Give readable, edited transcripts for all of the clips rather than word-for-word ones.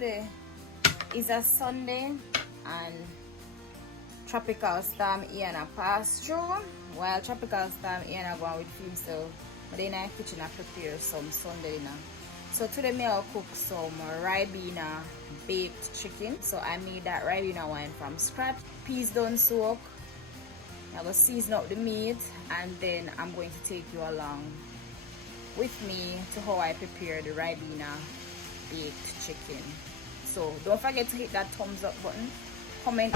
today is a Sunday and tropical storm Ian passed through. While tropical storm Ian going with food, so in the kitchen I prepare some Sunday dinner. So today I'll cook some ribena baked chicken. So I made that ribena wine from scratch. Peas don't soak. I'm going to season up the meat and then I'm going to take you along with me to how I prepare the ribena baked chicken. So don't forget to hit that thumbs up button. Comment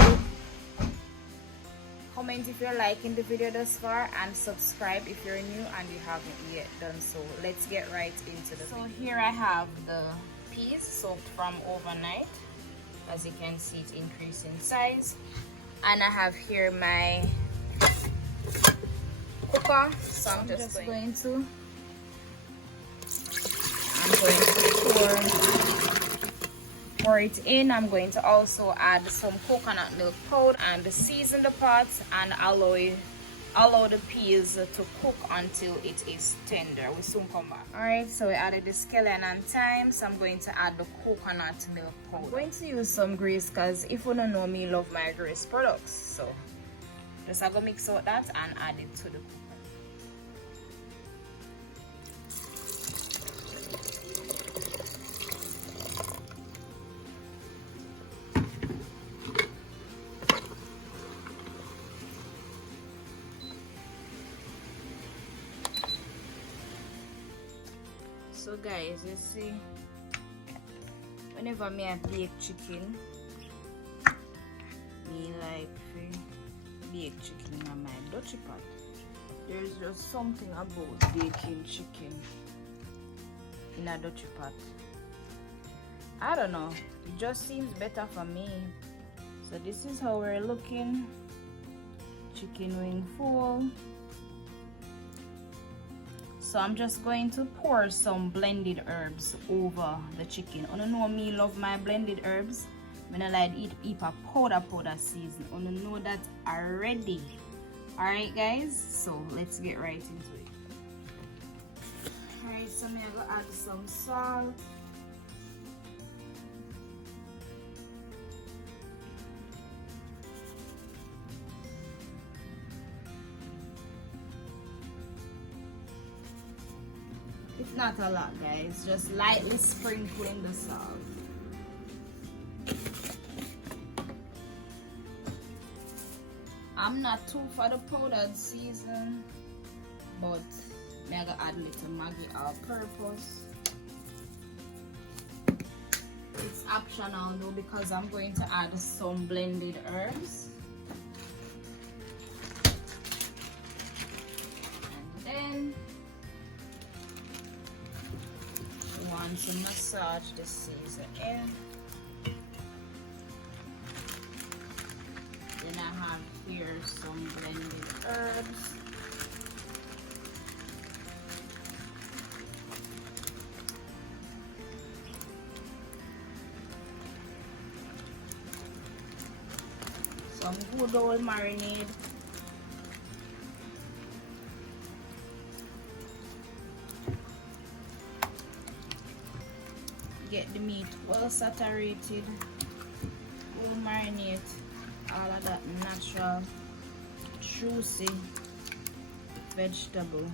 if you're liking the video thus far, and subscribe if you're new and you haven't yet done so. Let's get right into the video. So here I have the peas soaked from overnight. As you can see, it increased in size. And I have here my cooker. So I'm just going to pour it in. I'm going to also add some coconut milk powder and season the pot and allow the peas to cook until it is tender. We soon come back. Alright, so we added the scallion and thyme, so I'm going to add the coconut milk powder. I'm going to use some grease because if you don't know me, love my grease products. So just I'm gonna mix out that and add it to the cooker. So guys, you see, whenever me I bake chicken, me like bake chicken in my Dutchy pot. There's just something about baking chicken in a Dutchy pot. I don't know, it just seems better for me. So this is how we're looking. Chicken wing full. So I'm just going to pour some blended herbs over the chicken. I don't know, me love my blended herbs. When I like eat a powder season. I don't know that already. Alright guys, so let's get right into it. Alright, so I'm gonna add some salt. It's not a lot, guys, just lightly sprinkling the salt. I'm not too for the powdered season, but I'm gonna add a little Maggi all purpose. It's optional though because I'm going to add some blended herbs. And then want to massage the season in. Then I have here some blended herbs. Some good old marinade. Get the meat well saturated, we'll marinate all of that natural juicy vegetable.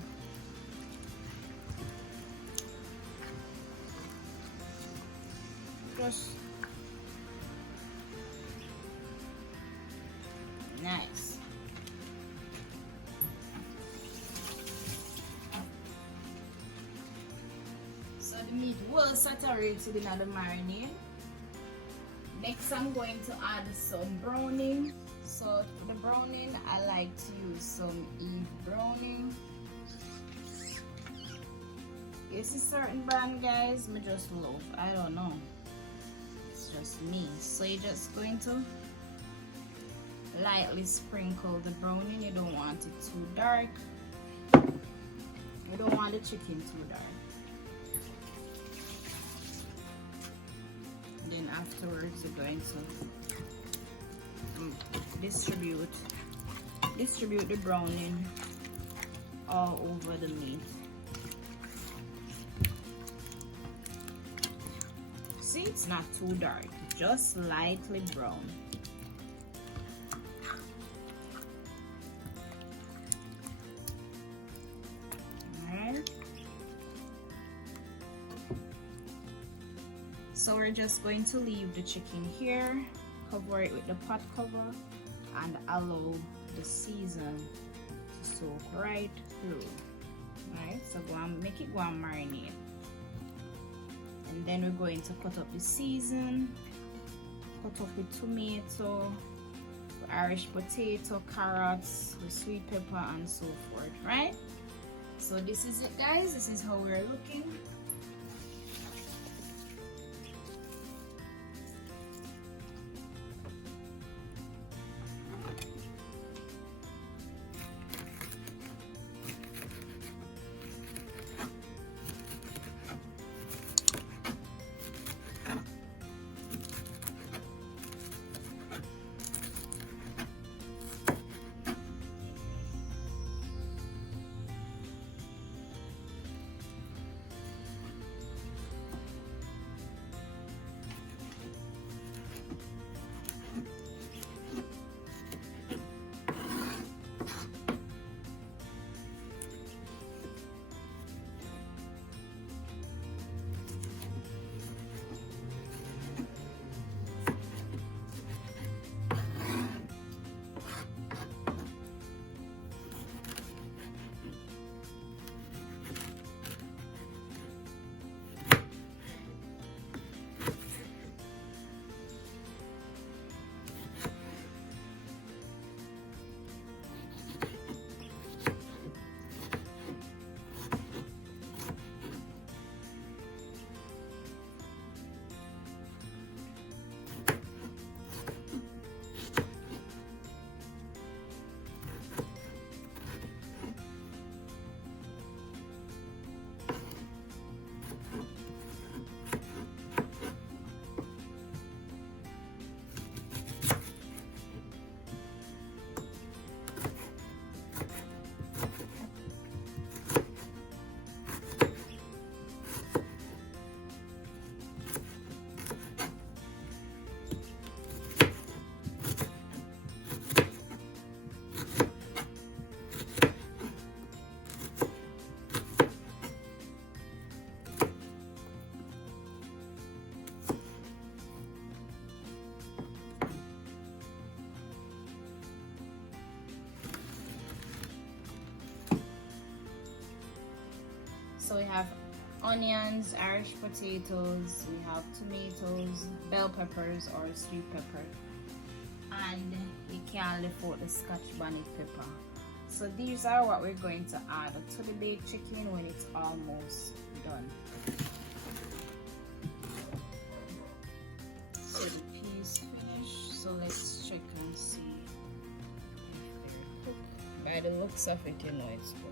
Just nice. So the meat well saturated in the marinade. Next I'm going to add some browning. So for the browning I like to use some Eve browning. It's a certain brand, guys, me just love. I don't know. It's just me. So you're just going to lightly sprinkle the browning. You don't want it too dark. You don't want the chicken too dark. Then afterwards you're going to distribute the browning all over the meat. see, it's not too dark, just lightly brown. Alright. So we're just going to leave the chicken here, cover it with the pot cover, and allow the season to soak right through. Right, so go and make it go and marinate. And then we're going to cut up the season, cut up with tomato, Irish potato, carrots, with sweet pepper, and so forth. Right, so this is it, guys. This is how we're looking. So we have onions, Irish potatoes, we have tomatoes, bell peppers or sweet pepper, and you can leave out the Scotch bonnet pepper. So these are what we're going to add to the baked chicken when it's almost done. So the peas finished, so let's check and see if they're cooked. By the looks of it, you know it's cooked.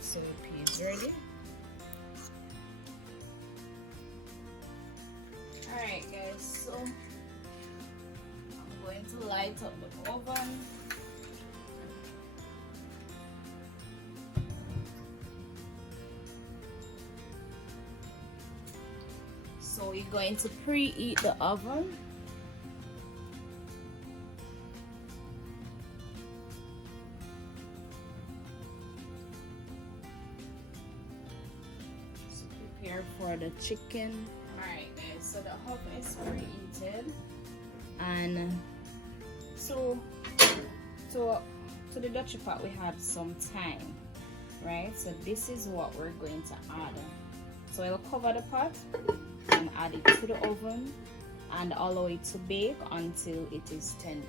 So the peas ready. Alright guys, so I'm going to light up the oven. So we're going to preheat the oven. For the chicken. Alright guys, so the oven is preheated, and so to the Dutch pot we had some time, right? So this is what we're going to add. So I'll cover the pot and add it to the oven and allow it to bake until it is tender.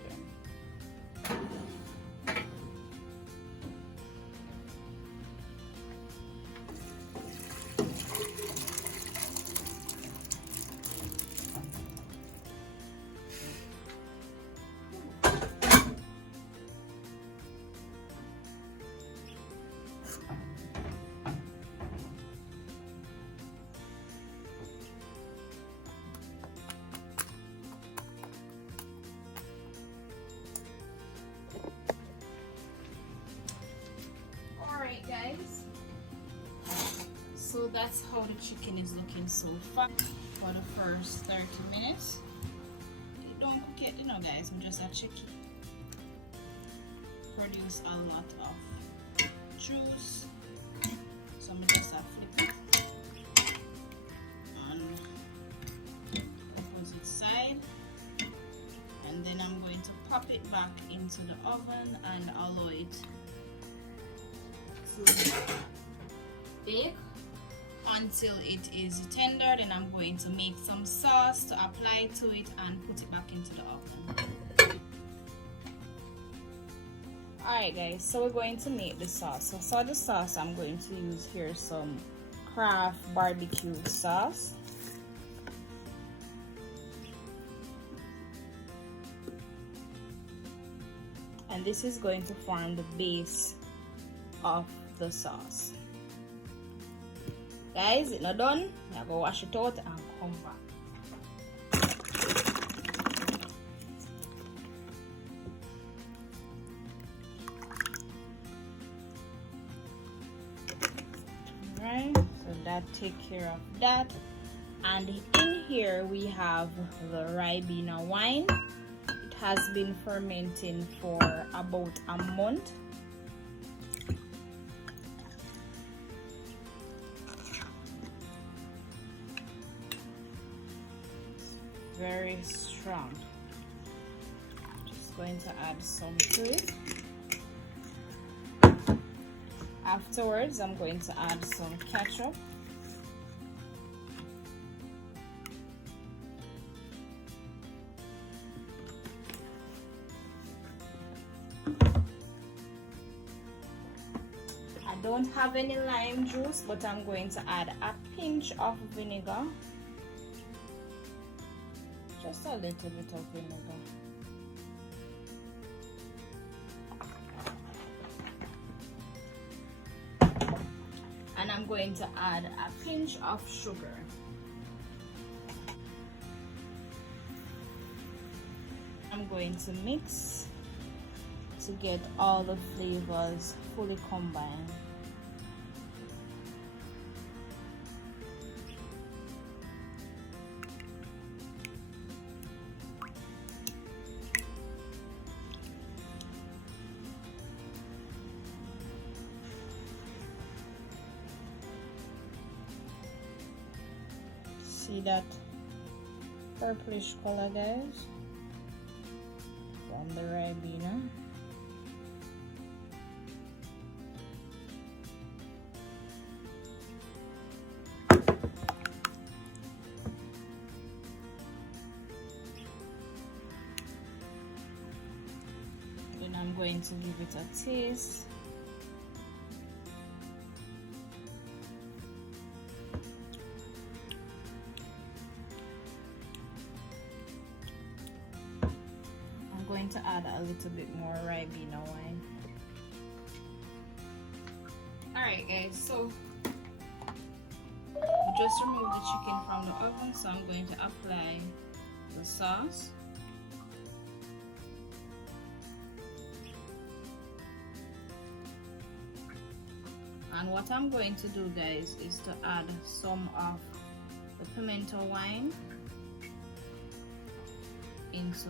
that's how the chicken is looking so far for the first 30 minutes. Don't cook it, you know, guys. I'm just a chicken. Produce a lot of juice. So I'm just a flip it on the opposite side. And then I'm going to pop it back into the oven and allow it to bake until it is tender. Then I'm going to make some sauce to apply to it and put it back into the oven. Alright guys, so we're going to make the sauce. So for the sauce, I'm going to use here some Kraft barbecue sauce. And this is going to form the base of the sauce. Guys, it's not done. I'm going to wash it out and come back. Alright, so that take care of that. And in here we have the ribena wine. It has been fermenting for about a month. Very strong. Just going to add some to it. Afterwards, I'm going to add some ketchup. I don't have any lime juice, but I'm going to add a pinch of vinegar. Just a little bit of vinegar. And I'm going to add a pinch of sugar. I'm going to mix to get all the flavors fully combined. See that purplish color, guys, from the ribena. Then I'm going to give it a taste. Going to add a little bit more ribena wine. Alright guys, so we just removed the chicken from the oven, so I'm going to apply the sauce. And what I'm going to do, guys, is to add some of the pimento wine into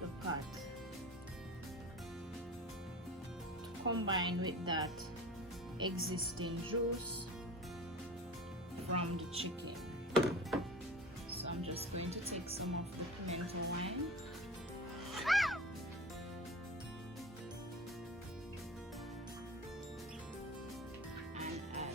the pot to combine with that existing juice from the chicken. So I'm just going to take some of the pimento wine and add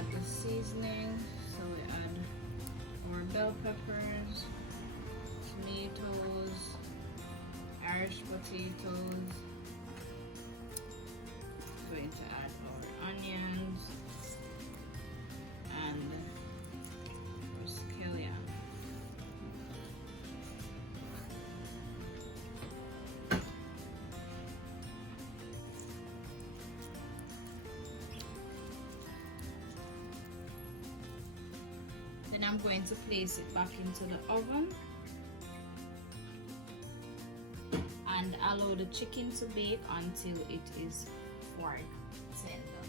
add the seasoning. So we add our bell peppers, tomatoes, Irish potatoes. Going to add our onions and our scallion. Then I'm going to place it back into the oven and allow the chicken to bake until it is fork tender.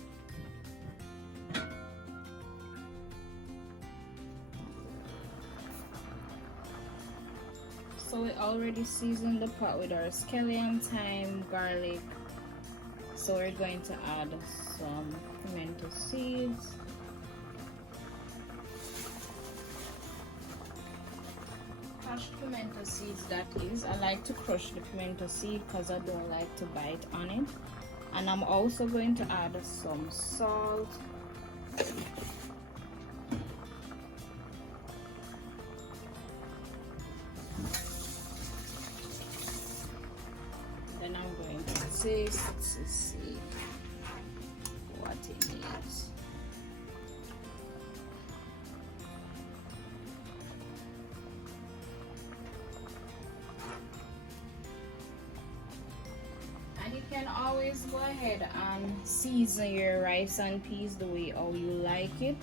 So we already seasoned the pot with our scallion, thyme, garlic. So we're going to add some pimento seeds. Crushed pimento seeds, that is. I like to crush the pimento seed because I don't like to bite on it. And I'm also going to add some salt. Then I'm going to taste to see what it needs. And you can always go ahead and season your rice and peas the way how you like it.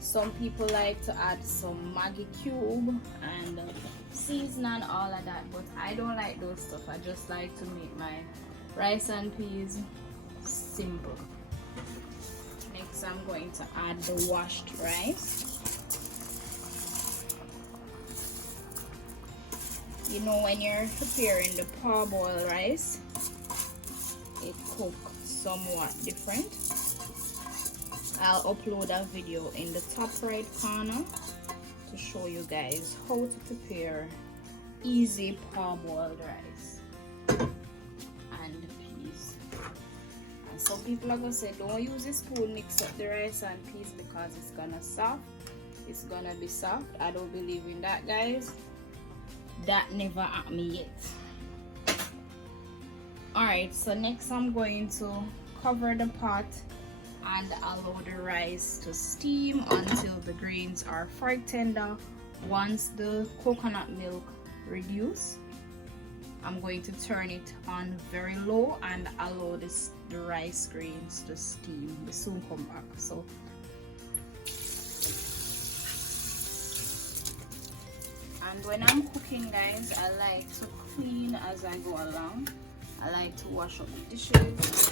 Some people like to add some Maggi cube and season and all of that, but I don't like those stuff. I just like to make my rice and peas simple. Next I'm going to add the washed rice. You know, when you're preparing the parboiled rice, it cooks somewhat different. I'll upload a video in the top right corner to show you guys how to prepare easy parboiled rice and peas. And some people are gonna say don't use a spoon, mix up the rice and peas because it's gonna be soft. I don't believe in that, guys. That never happened yet. Alright, so next I'm going to cover the pot and allow the rice to steam until the grains are fork tender. Once the coconut milk reduces, I'm going to turn it on very low and allow the rice grains to steam. We soon come back. So and when I'm cooking, guys, I like to clean as I go along. I like to wash up the dishes.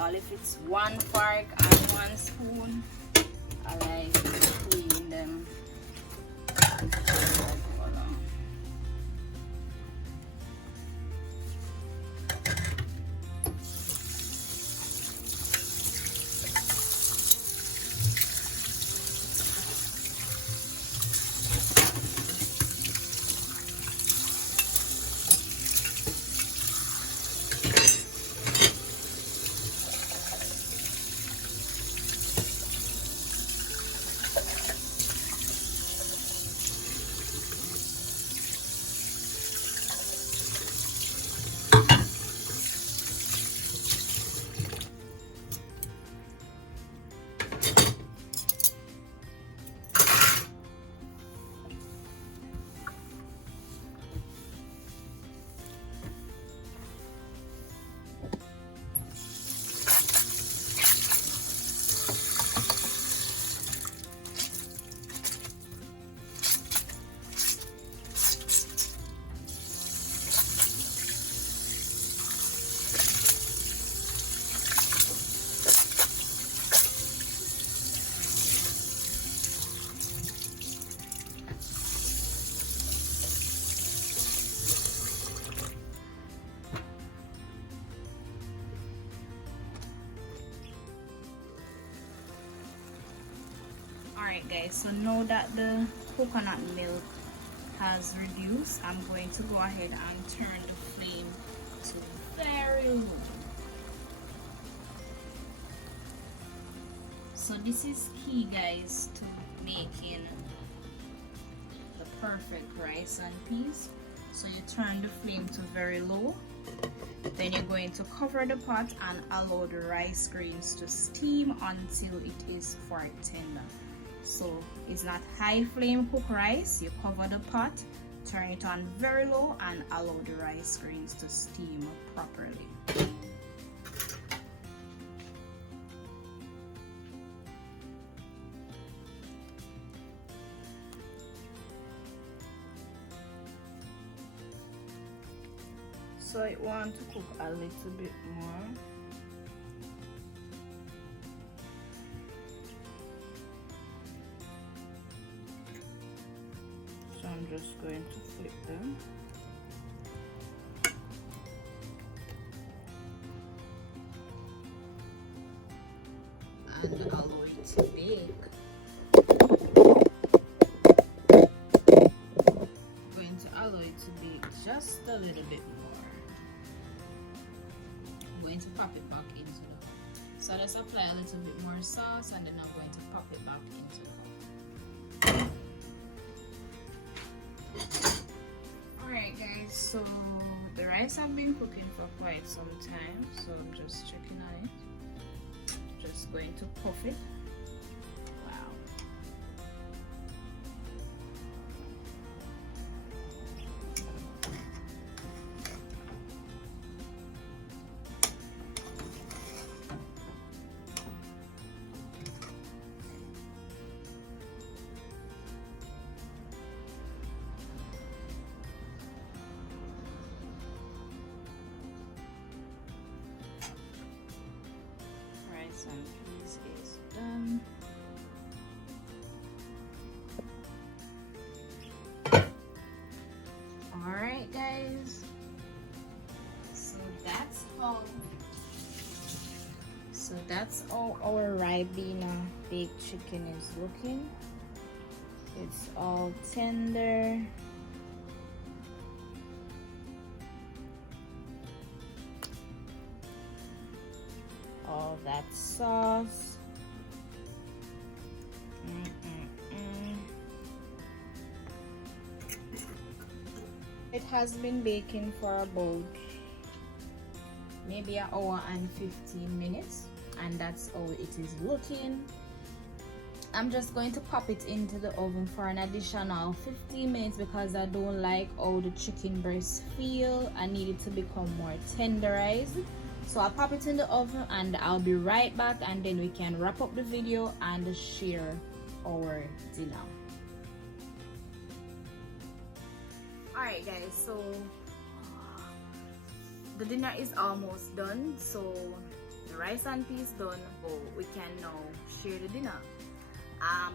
Or if it's one fork and one spoon, I like to clean them as I go along. Alright guys, so now that the coconut milk has reduced, I'm going to go ahead and turn the flame to very low. So this is key, guys, to making the perfect rice and peas. So you turn the flame to very low, then you're going to cover the pot and allow the rice grains to steam until it is quite tender. So it's not high flame cook rice. You cover the pot, turn it on very low, and allow the rice grains to steam properly. So I want to cook a little bit more. So I'm just going to flip them. And allow it to bake. I'm going to allow it to bake just a little bit more. I'm going to pop it back into the oven. So let's apply a little bit more sauce, and then I'm going to pop it back into the oven. Alright guys, so the rice have been cooking for quite some time, so I'm just checking on it. Just going to puff it. Wow. Rice and peas is done. Alright guys, so that's how our ribena baked chicken is looking. It's all tender. All that sauce. It has been baking for about maybe an hour and 15 minutes, and that's how it is looking. I'm just going to pop it into the oven for an additional 15 minutes because I don't like how the chicken breasts feel. I need it to become more tenderized. So I'll pop it in the oven and I'll be right back, and then we can wrap up the video and share our dinner. Alright guys, so the dinner is almost done. So the rice and peas done, so we can now share the dinner.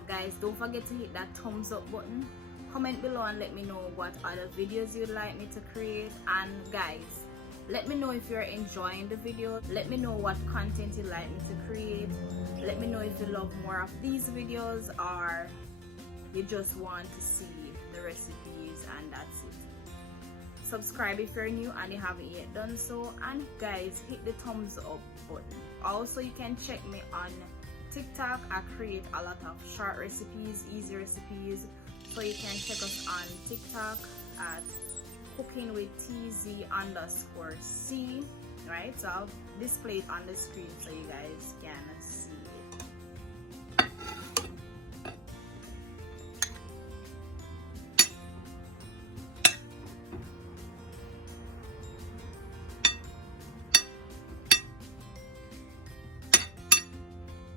Guys, don't forget to hit that thumbs up button, comment below and let me know what other videos you'd like me to create. And guys, let me know if you're enjoying the video. Let me know what content you'd like me to create. Let me know if you love more of these videos or you just want to see the recipes and that's it. Subscribe if you're new and you haven't yet done so, and guys, hit the thumbs up button. Also, you can check me on TikTok. I create a lot of short recipes, easy recipes, so you can check us on TikTok at cookingwithtz_C, right? So I'll display it on the screen so you guys can see it.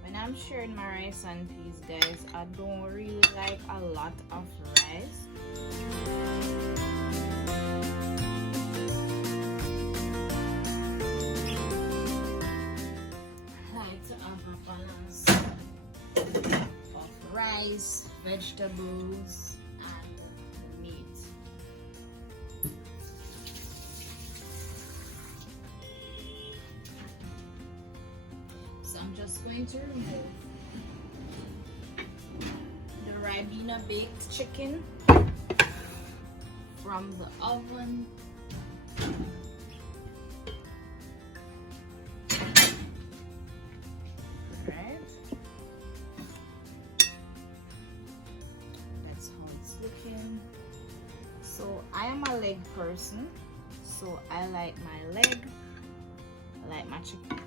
When I'm sharing my rice and peas, guys, I don't really like a lot of rice. Of rice, vegetables, and meat. So I'm just going to remove the ribena baked chicken from the oven. a leg person, so I like my leg. I like my chicken.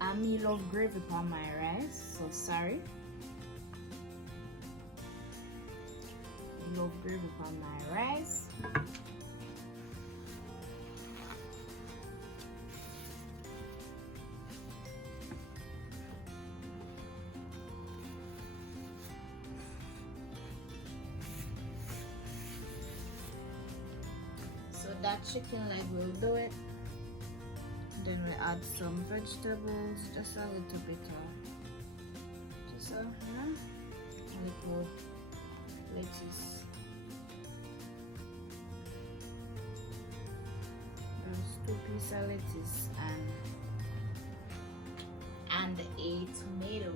I love gravy on my rice, so sorry. I love gravy on my rice. So that chicken leg will do it. Then we add some vegetables, just a little bit of, just a little lettuce. There's 2 pieces of lettuce and a tomato.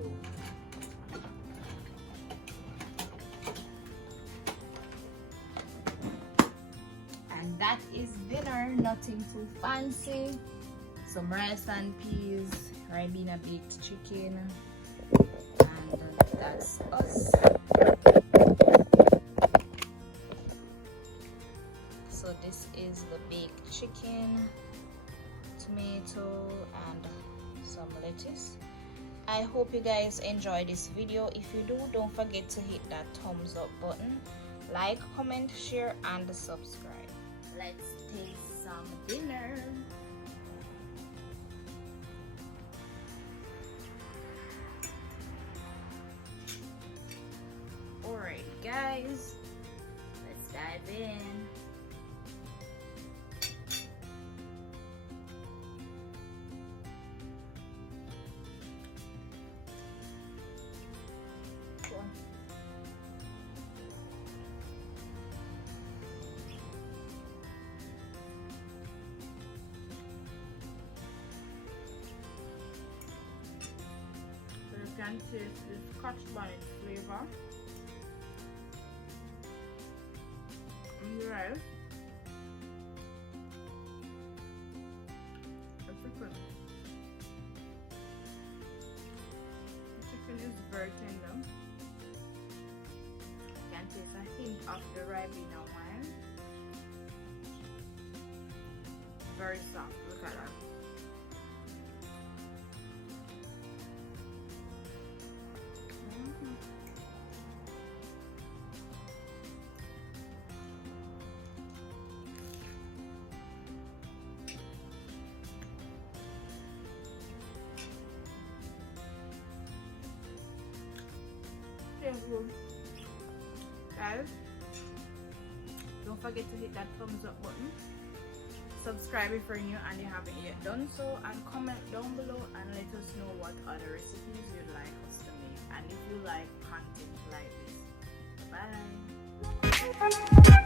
And that is dinner, nothing too fancy. Some rice and peas, ribena baked chicken, and that's us. So this is the baked chicken, tomato, and some lettuce. I hope you guys enjoy this video. If you do, don't forget to hit that thumbs up button, like, comment, share, and subscribe. Let's taste some dinner. Alright guys, let's dive in. So you can taste this Scotch bonnet flavor. Right. The chicken is very tender. You can taste a hint of the ribena wine. Very soft, look at that. Guys, don't forget to hit that thumbs up button, subscribe if you're new and you haven't yet done so, and comment down below and let us know what other recipes you'd like us to make, and if you like content like this. Bye.